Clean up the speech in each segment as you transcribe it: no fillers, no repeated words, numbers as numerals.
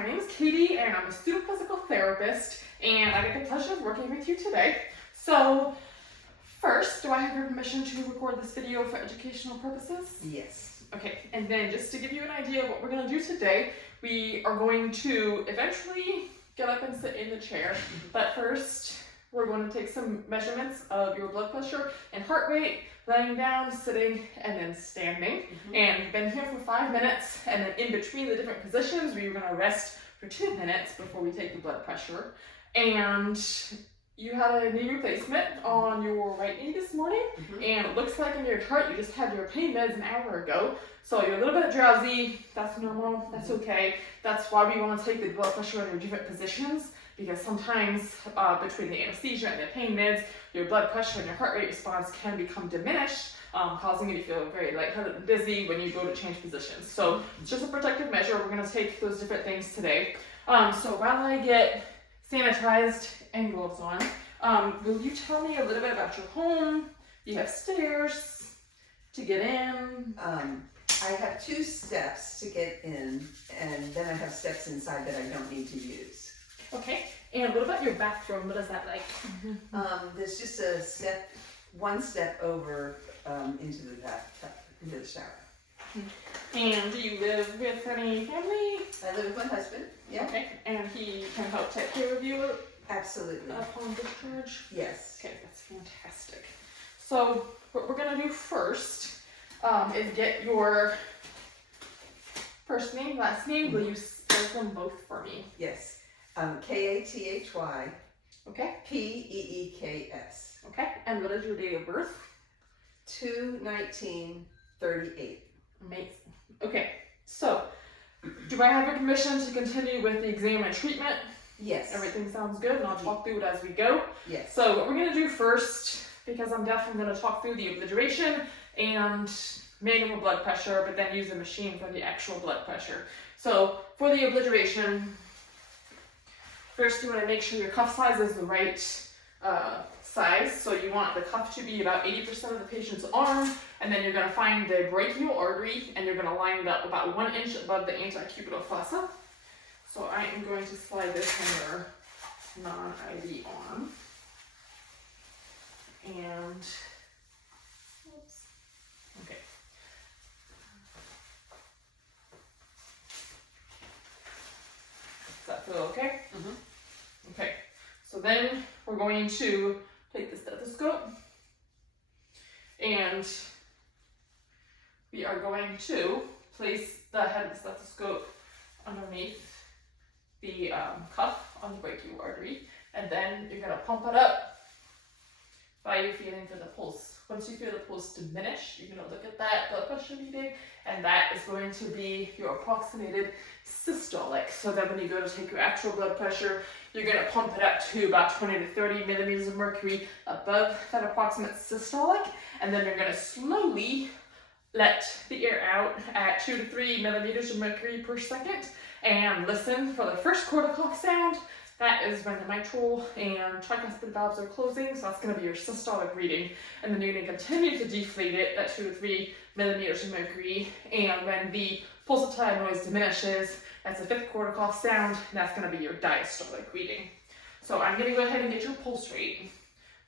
My name is Katie, and I'm a student physical therapist, and I get the pleasure of working with you today. So, first, do I have your permission to record this video for educational purposes? Yes. Okay, and then just to give you an idea of what we're going to do today, we are going to eventually get up and sit in the chair, but first we're going to take some measurements of your blood pressure and heart rate, laying down, sitting, and then standing. And we've been here for 5 minutes, and then in between the different positions, we're going to rest for 2 minutes before we take the blood pressure. And you had a knee replacement on your right knee this morning, and it looks like in your chart you just had your pain meds an hour ago. So you're a little bit drowsy. That's normal. That's okay. That's why we want to take the blood pressure in your different positions, because sometimes between the anesthesia and the pain meds, your blood pressure and your heart rate response can become diminished, causing you to feel very lightheaded and dizzy when you go to change positions. So it's just a protective measure. We're going to take those different things today. So while I get sanitized and gloves on, will you tell me a little bit about your home? You have stairs to get in. I have 2 steps to get in, and then I have steps inside that I don't need to use. Okay, and what about your bathroom? What is that like? There's just one step over into the bathtub, into the shower. And do you live with any family? I live with my husband. Yeah. Okay, and he can help take care of you Absolutely. upon discharge? Yes. Okay, that's fantastic. So what we're gonna do first is get your first name, last name. Will you spell them both for me? Yes. Kathy Okay, Peeks. okay. And what is your date of birth? 2/19/38. Amazing. Okay, so do I have your permission to continue with the exam and treatment? Yes. Everything sounds good, and I'll talk through it as we go. Yes. So what we're going to do first, because I'm definitely going to talk through the obliteration and manual blood pressure, but then use the machine for the actual blood pressure. So for the obliteration, first you want to make sure your cuff size is the right size. So you want the cuff to be about 80% of the patient's arm, and then you're going to find the brachial artery, and you're going to line it up about 1 inch above the antecubital fossa. So I am going to slide this on your non-IV arm. And, oops, okay. Does that feel okay? Okay, so then we're going to take the stethoscope, and we are going to place the head of the stethoscope underneath the cuff on the brachial artery, and then you're going to pump it up by you feeling for the pulse. Once you feel the pulse diminish, you're going to look at that blood pressure reading, and that is going to be your approximated systolic. So then when you go to take your actual blood pressure, you're going to pump it up to about 20 to 30 millimeters of mercury above that approximate systolic, and then you're going to slowly let the air out at 2 to 3 millimeters of mercury per second, and listen for the first quarter clock sound. That is when the mitral and tricuspid valves are closing, so that's going to be your systolic reading. And then you're going to continue to deflate it at 2 to 3 millimeters of mercury, and when the pulsatile noise diminishes, that's the 5th quarter clock sound, and that's going to be your diastolic reading. So I'm going to go ahead and get your pulse rate.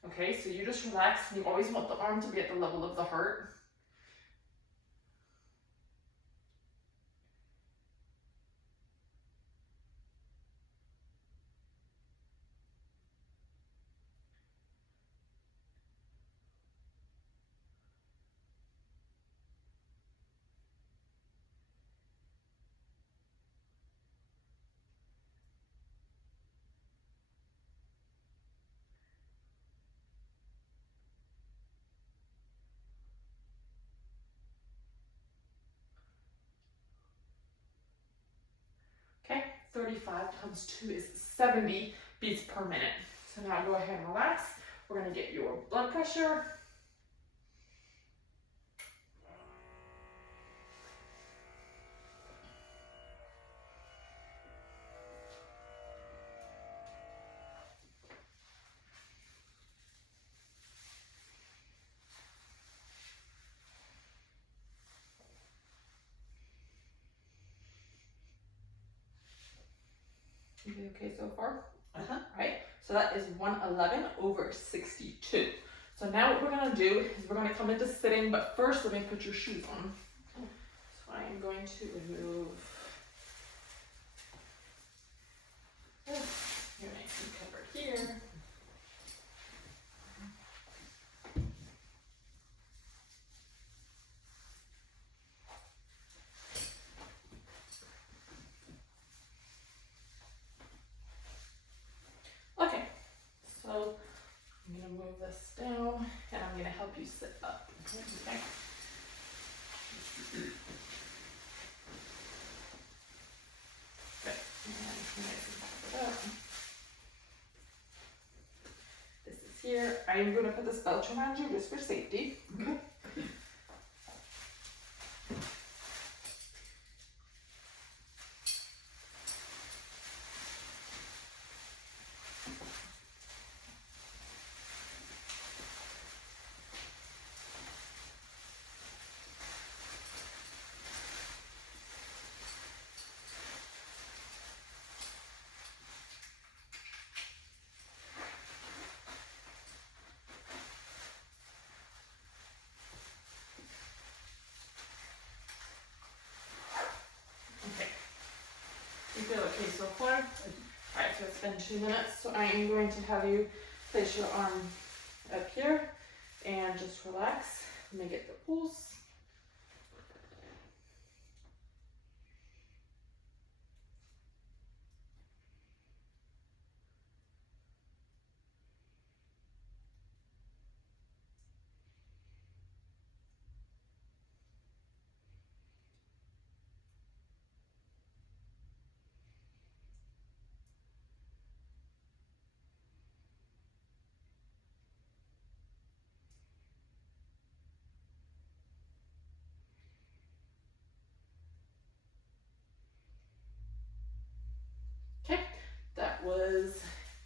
Okay, so you just relax, and you always want the arm to be at the level of the heart. Okay, 35 times 2 is 70 beats per minute. So now go ahead and relax. We're going to get your blood pressure. You okay so far? Uh-huh. Right? So that is 111 over 62. So now what we're going to do is we're going to come into sitting, but first let me put your shoes on. So I am going to remove this. You're nice and covered here. Okay, so I'm going to move this down and I'm going to help you sit up. Okay. Good. And nice and cover it up. This is here. I am going to put this belt around you just for safety. Okay. Okay. You feel okay so far? Alright, so it's been 2 minutes. So I am going to have you place your arm up here and just relax. Let me get the pulse. Okay, that was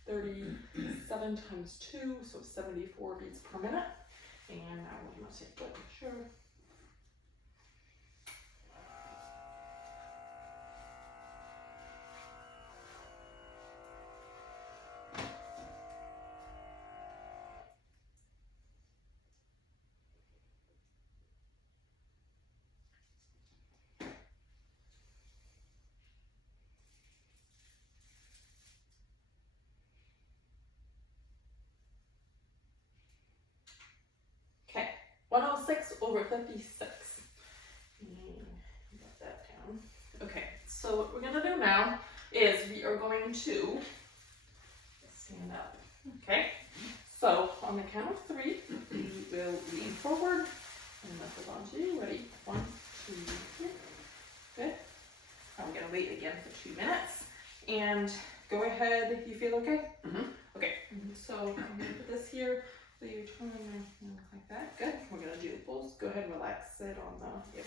37 times 2, so 74 beats per minute. And now we're going to take blood pressure. Okay, 106 over 56. Get that down. Okay, so what we're going to do now is we are going to stand up. Okay, so on the count of 3, you will lean forward and lift it onto you. Ready? 1, 2, 3. Good. I'm going to wait again for 2 minutes. And go ahead. You feel okay? Mm-hmm. Okay, so I'm going to put this here. So you turn like that. Good. We're going to do the pulse. Go ahead and relax it on the hip.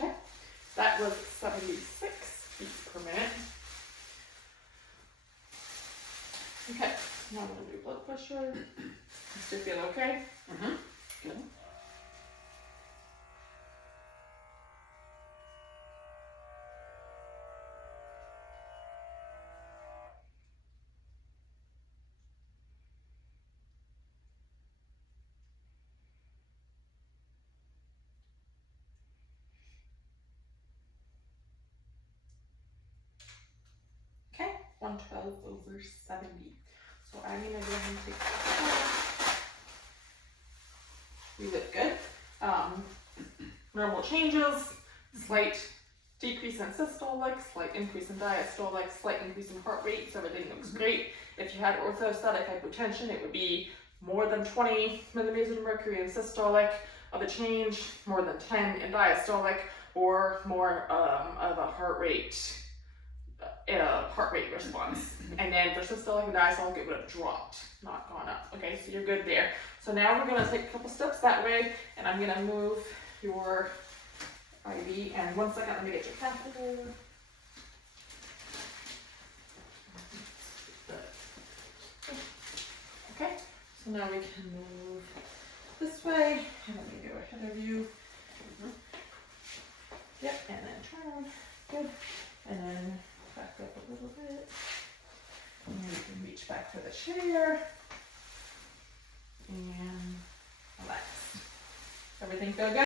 Okay, that was 76 beats per minute. Okay, now I'm going to do blood pressure. Does it feel okay? Mm-hmm. Good. Okay, 112 over 70. So I'm going to go ahead and take this. You look good. Normal changes, slight decrease in systolic, slight increase in diastolic, slight increase in heart rate, so everything looks great. If you had orthostatic hypotension, it would be more than 20 millimeters of mercury in systolic of a change, more than 10 in diastolic, or more of a heart rate response. And then for systolic and diastolic, it would have dropped, not gone up. Okay, so you're good there. So now we're gonna take a couple steps that way, and I'm gonna move your IV. And 1 second, let me get your catheter. Okay, so now we can move this way, and let me go ahead of you. Yep, and then turn. Good. And then back up a little bit. And then you can reach back to the chair. And relax. Everything feel good?